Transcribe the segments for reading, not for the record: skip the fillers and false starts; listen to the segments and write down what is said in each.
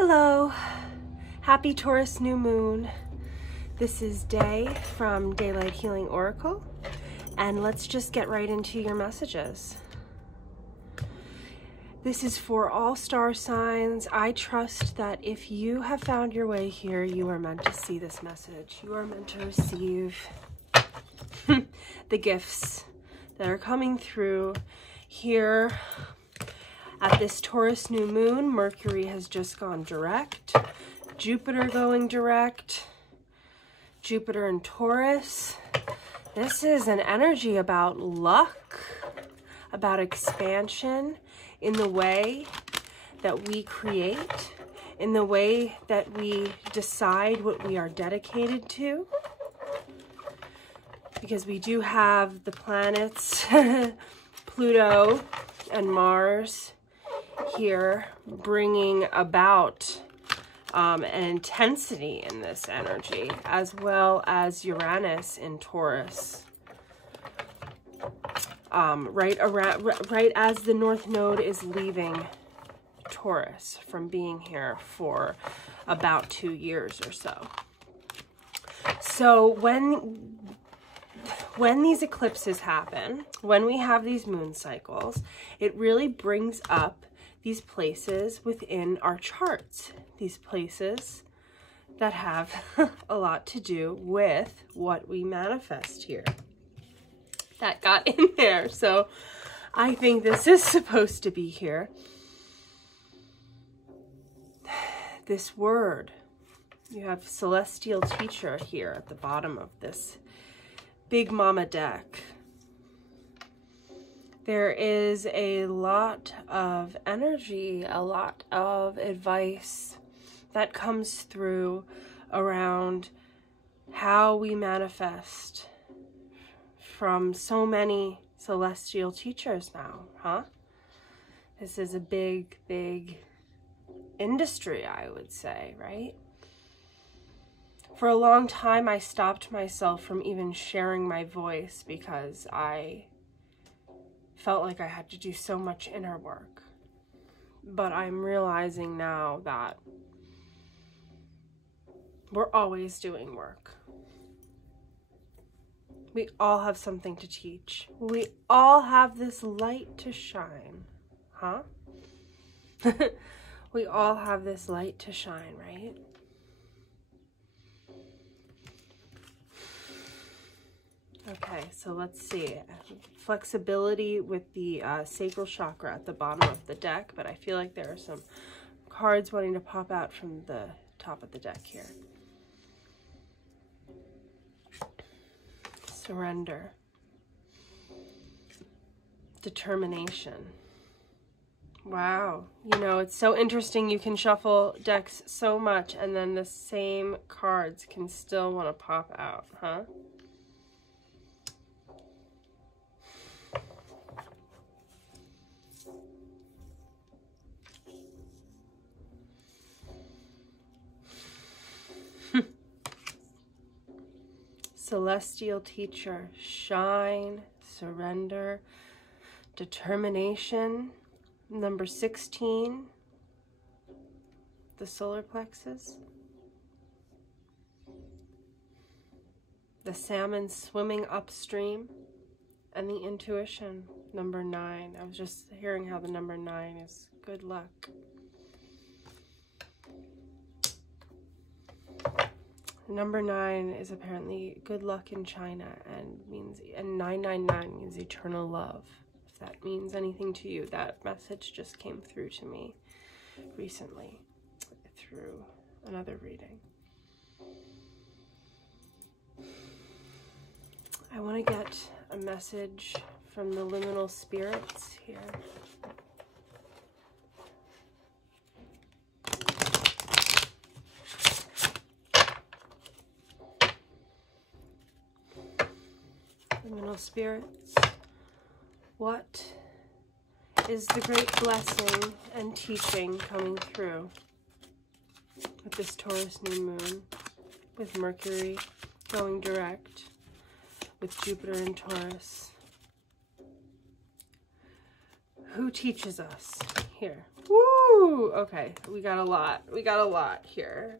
Hello, happy Taurus new moon. This is Day from Daylight Healing Oracle, and let's just get right into your messages. This is for all star signs. I trust that if you have found your way here, you are meant to see this message. You are meant to receive the gifts that are coming through here. At this Taurus new moon, Mercury has just gone direct, Jupiter going direct, Jupiter in Taurus. This is an energy about luck, about expansion in the way that we create, in the way that we decide what we are dedicated to. Because we do have the planets, Pluto and Mars, here bringing about an intensity in this energy, as well as Uranus in Taurus. Right as the North Node is leaving Taurus from being here for about 2 years or so. So when these eclipses happen, when we have these moon cycles, it really brings up these places within our charts, these places that have a lot to do with what we manifest here. That got in there, so I think this is supposed to be here. This word, you have Celestial Teacher here at the bottom of this Big Mama deck. There is a lot of energy, a lot of advice that comes through around how we manifest from so many celestial teachers now, huh? This is a big, big industry, I would say, right? For a long time, I stopped myself from even sharing my voice because I felt like I had to do so much inner work. But I'm realizing now that we're always doing work. We all have something to teach. We all have this light to shine, huh? We all have this light to shine, right? Okay, so let's see. Flexibility with the sacral chakra at the bottom of the deck, but I feel like there are some cards wanting to pop out from the top of the deck here. Surrender. Determination. Wow. You know, it's so interesting. You can shuffle decks so much, and then the same cards can still want to pop out, huh? Celestial Teacher, shine, surrender, determination. Number 16, the solar plexus. The salmon swimming upstream, and the intuition, number 9. I was just hearing how the number 9 is good luck. Number 9 is apparently good luck in China, and 999 means eternal love. If that means anything to you, that message just came through to me recently through another reading. I want to get a message from the liminal spirits here. Liminal spirits, what is the great blessing and teaching coming through with this Taurus new moon, with Mercury going direct, with Jupiter in Taurus? Who teaches us here? Woo! Woo! Okay, we got a lot. We got a lot here.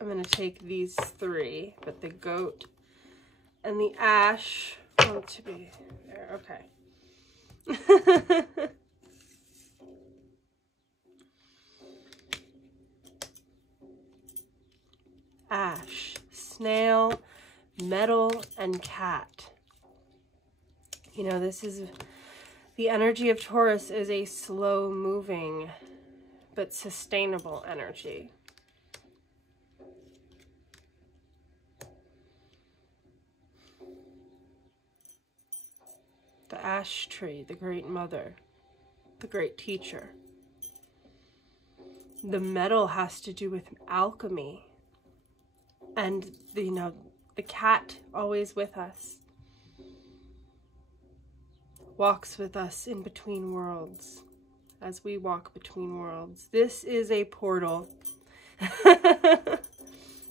I'm going to take these 3, but the goat and the ash want to be there. Okay. Ash, snail, metal, and cat. You know, this is the energy of Taurus is a slow moving but sustainable energy. The ash tree, the great mother, the great teacher. The metal has to do with alchemy. And, you know, the cat always with us. Walks with us in between worlds as we walk between worlds. This is a portal.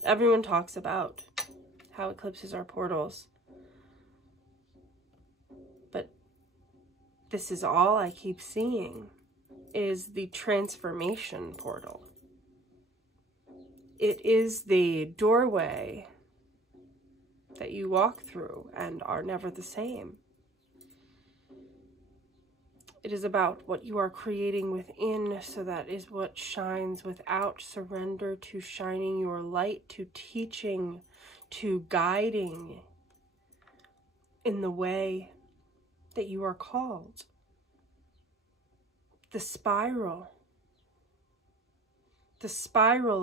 Everyone talks about how eclipses are portals. But this is all I keep seeing is the transformation portal. It is the doorway that you walk through and are never the same. It is about what you are creating within, so that is what shines without. Surrender to shining your light, to teaching, to guiding in the way that you are called. The spiral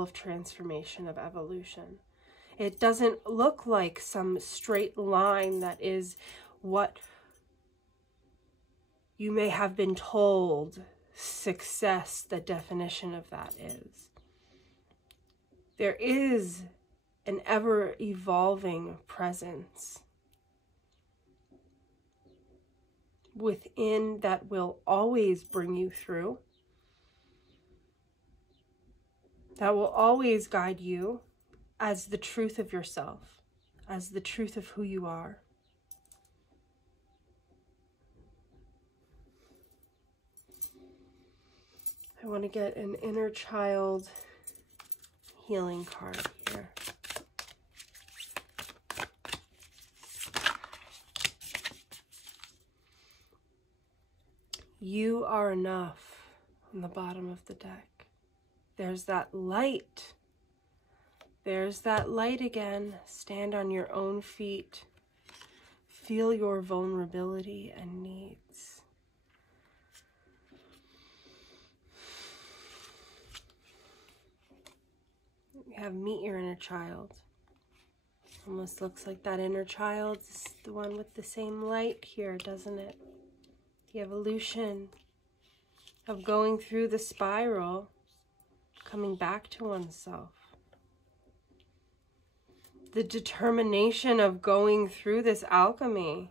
of transformation, of evolution. It doesn't look like some straight line that is what you may have been told success, the definition of that is. There is an ever-evolving presence within that will always bring you through, that will always guide you as the truth of yourself, as the truth of who you are. I want to get an inner child healing card here. You are enough on the bottom of the deck. There's that light. There's that light again. Stand on your own feet. Feel your vulnerability and needs. We have meet your inner child. Almost looks like that inner child is the one with the same light here, doesn't it? The evolution of going through the spiral, coming back to oneself. The determination of going through this alchemy.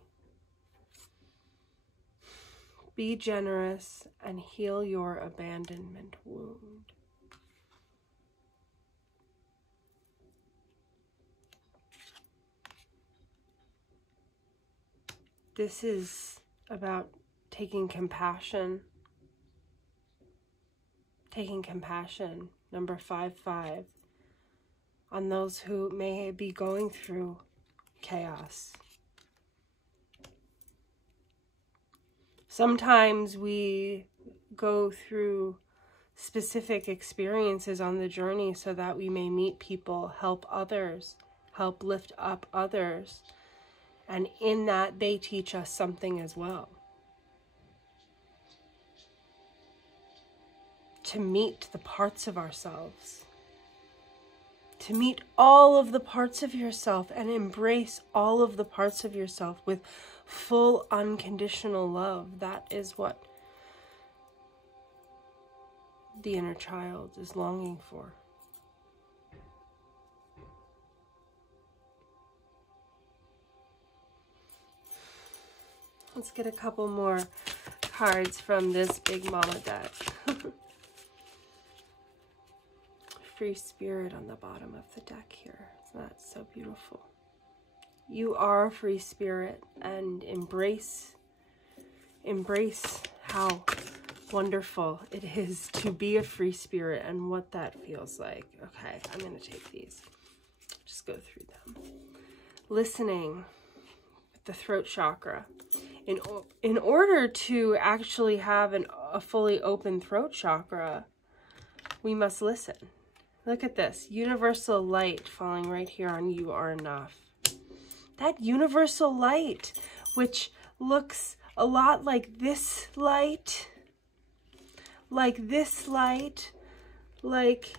Be generous and heal your abandonment wound. This is about taking compassion, number 5-5, on those who may be going through chaos. Sometimes we go through specific experiences on the journey so that we may meet people, help others, help lift up others. And in that, they teach us something as well. To meet the parts of ourselves. To meet all of the parts of yourself and embrace all of the parts of yourself with full unconditional love. That is what the inner child is longing for. Let's get a couple more cards from this Big Mama deck. Free spirit on the bottom of the deck here. Isn't that so beautiful? You are a free spirit, and embrace how wonderful it is to be a free spirit and what that feels like. Okay, I'm going to take these. Just go through them. Listening with the throat chakra. In order to actually have a fully open throat chakra, we must listen. Look at this. Universal light falling right here on You Are Enough. That universal light, which looks a lot like this light, like this light, like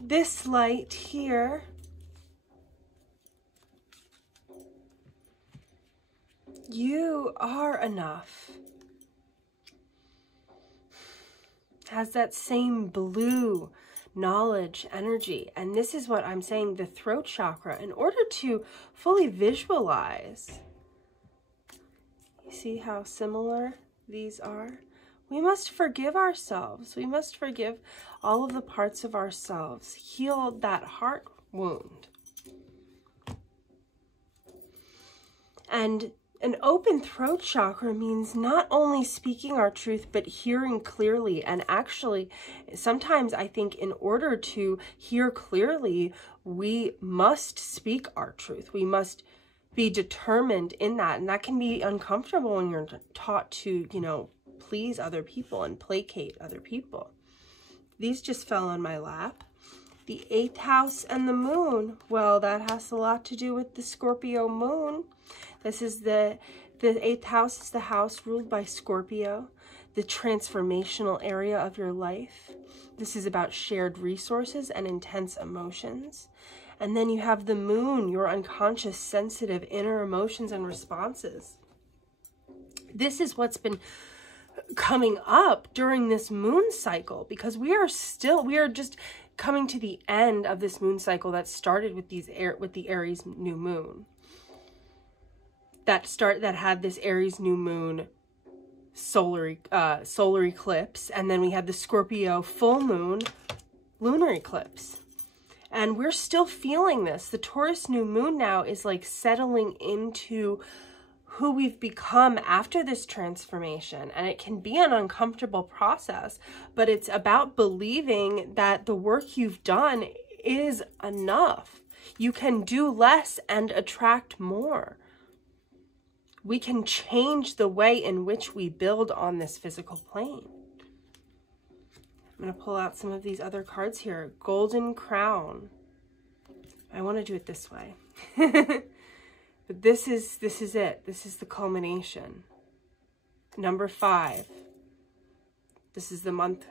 this light here. You are enough. Has that same blue knowledge energy. And this is what I'm saying, the throat chakra, in order to fully visualize, you see how similar these are? We must forgive ourselves. We must forgive all of the parts of ourselves, heal that heart wound. And an open throat chakra means not only speaking our truth, but hearing clearly. And actually, sometimes I think in order to hear clearly, we must speak our truth. We must be determined in that. And that can be uncomfortable when you're taught to, you know, please other people and placate other people. These just fell on my lap. The 8th house and the moon. Well, that has a lot to do with the Scorpio moon. This is the 8th house is the house ruled by Scorpio, the transformational area of your life. This is about shared resources and intense emotions. And then you have the moon, your unconscious, sensitive inner emotions and responses. This is what's been coming up during this moon cycle, because we are just coming to the end of this moon cycle that started with the Aries new moon. That had this Aries new moon solar eclipse, and then we had the Scorpio full moon lunar eclipse. And we're still feeling this. The Taurus new moon now is like settling into who we've become after this transformation. And it can be an uncomfortable process, but it's about believing that the work you've done is enough. You can do less and attract more. We can change the way in which we build on this physical plane. I'm going to pull out some of these other cards here. Golden Crown. I want to do it this way. But this is it. This is the culmination. Number 5. This is the month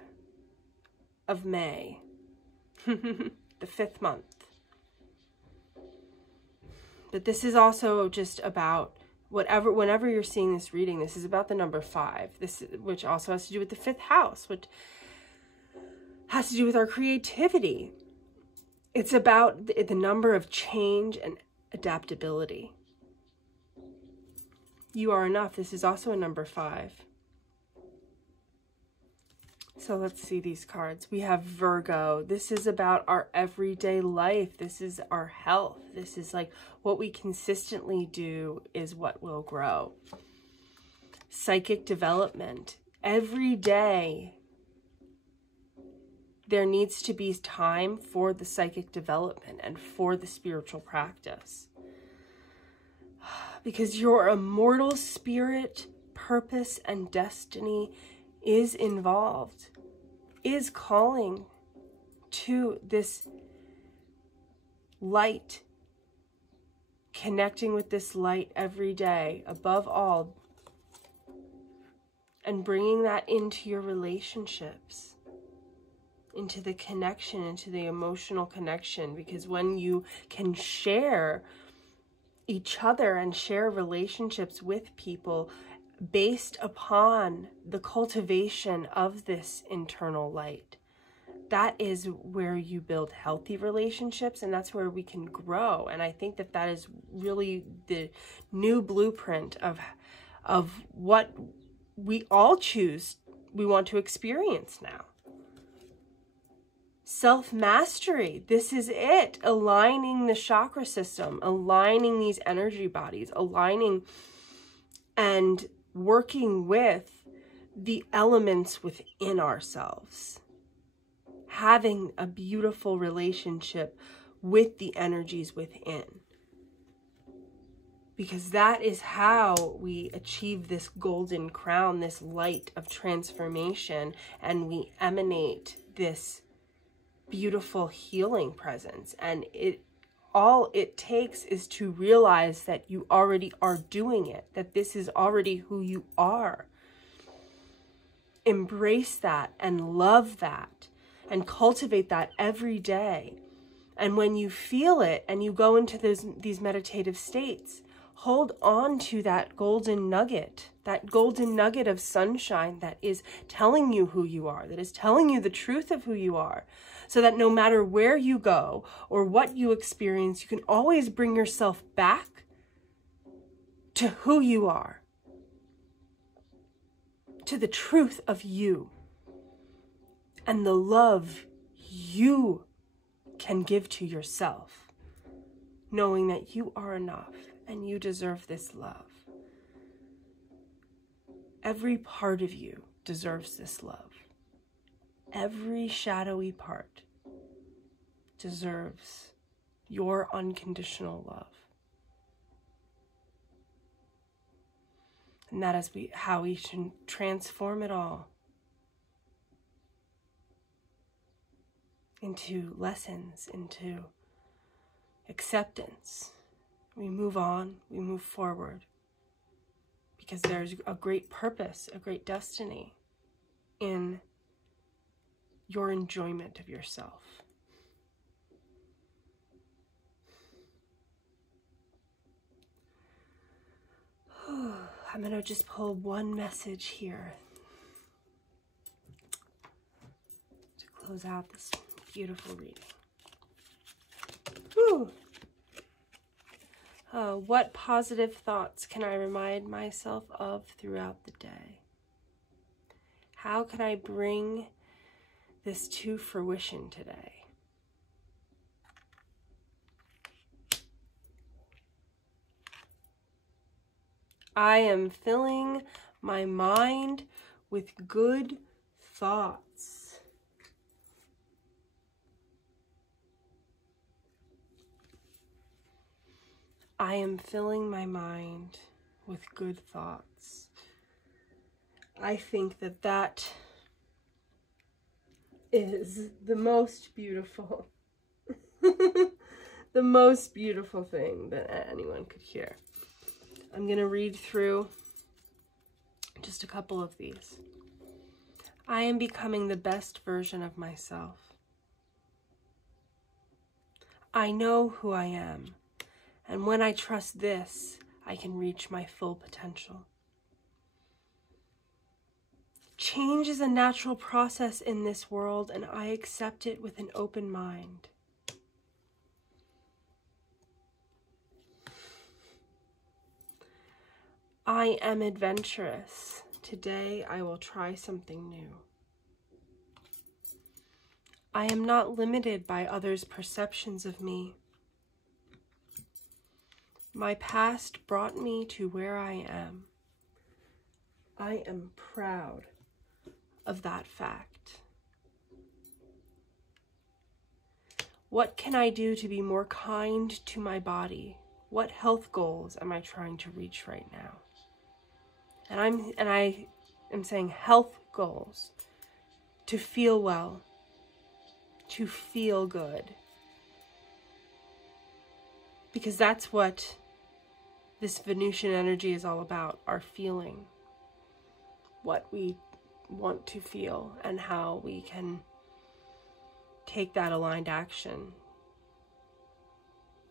of May. The 5th month. But this is also just about whenever you're seeing this reading, this is about the number 5. Which also has to do with the 5th house, which has to do with our creativity. It's about the number of change and adaptability. You are enough. This is also a number 5. So let's see these cards. We have Virgo. This is about our everyday life. This is our health. This is like what we consistently do is what will grow. Psychic development. Every day there needs to be time for the psychic development and for the spiritual practice. Because your immortal spirit, purpose, and destiny is involved, is calling to this light, connecting with this light every day, above all, and bringing that into your relationships, into the connection, into the emotional connection, because when you can share each other and share relationships with people based upon the cultivation of this internal light, that is where you build healthy relationships, and that's where we can grow. And I think that that is really the new blueprint of what we all choose we want to experience now. Self-mastery, this is it. Aligning the chakra system, aligning these energy bodies, aligning and working with the elements within ourselves, having a beautiful relationship with the energies within. Because that is how we achieve this golden crown, this light of transformation, and we emanate this beautiful healing presence. And all it takes is to realize that you already are doing it, that this is already who you are. Embrace that and love that and cultivate that every day. And when you feel it and you go into these meditative states, hold on to that golden nugget of sunshine that is telling you who you are, that is telling you the truth of who you are, so that no matter where you go or what you experience, you can always bring yourself back to who you are, to the truth of you and the love you can give to yourself, knowing that you are enough and you deserve this love. Every part of you deserves this love. Every shadowy part deserves your unconditional love. And that is how we should transform it all into lessons, into acceptance. We move on, we move forward, because there's a great purpose, a great destiny in your enjoyment of yourself. I'm going to just pull one message here to close out this beautiful reading. Whew. What positive thoughts can I remind myself of throughout the day? How can I bring this to fruition today? I am filling my mind with good thoughts. I am filling my mind with good thoughts. I think that that is the most beautiful, the most beautiful thing that anyone could hear. I'm going to read through just a couple of these. I am becoming the best version of myself. I know who I am, and when I trust this, I can reach my full potential. Change is a natural process in this world, and I accept it with an open mind. I am adventurous. Today I will try something new. I am not limited by others' perceptions of me. My past brought me to where I am. I am proud of that fact. What can I do to be more kind to my body? What health goals am I trying to reach right now? And I am saying health goals, to feel well, to feel good. Because that's what this Venusian energy is all about, our feeling. What we want to feel and how we can take that aligned action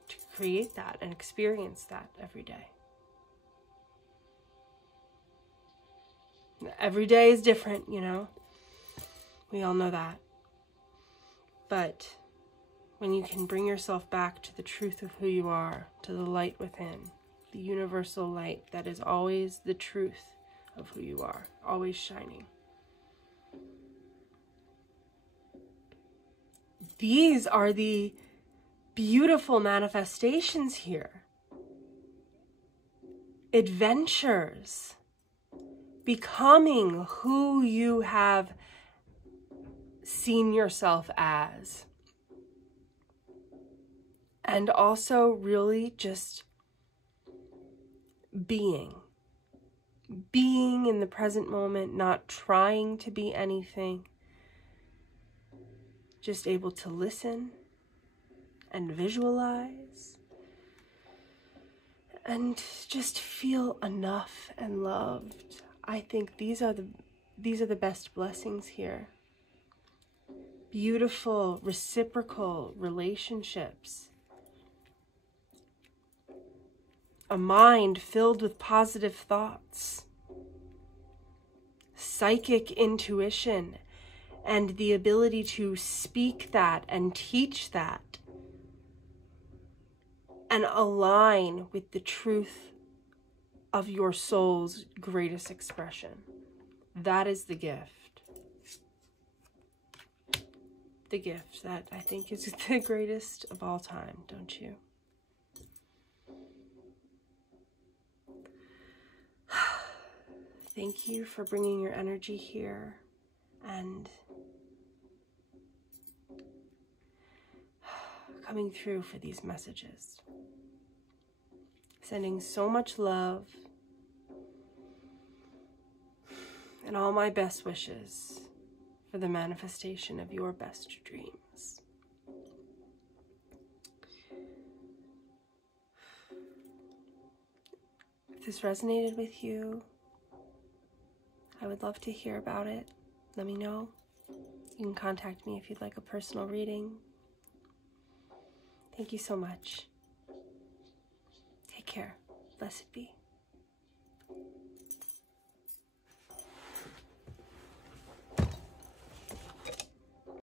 to create that and experience that every day. Every day is different, you know. We all know that. But when you can bring yourself back to the truth of who you are, to the light within, the universal light that is always the truth of who you are, always shining. These are the beautiful manifestations here. Adventures. becoming who you have seen yourself as. And also really just being in the present moment, not trying to be anything, just able to listen and visualize and just feel enough and loved. I think these are the best blessings here. Beautiful reciprocal relationships. A mind filled with positive thoughts, psychic intuition, and the ability to speak that and teach that and align with the truth of your soul's greatest expression. That is the gift. The gift that I think is the greatest of all time, don't you? Thank you for bringing your energy here and coming through for these messages. Sending so much love and all my best wishes for the manifestation of your best dreams. If this resonated with you, I would love to hear about it. Let me know. You can contact me if you'd like a personal reading. Thank you so much. Take care. Blessed be.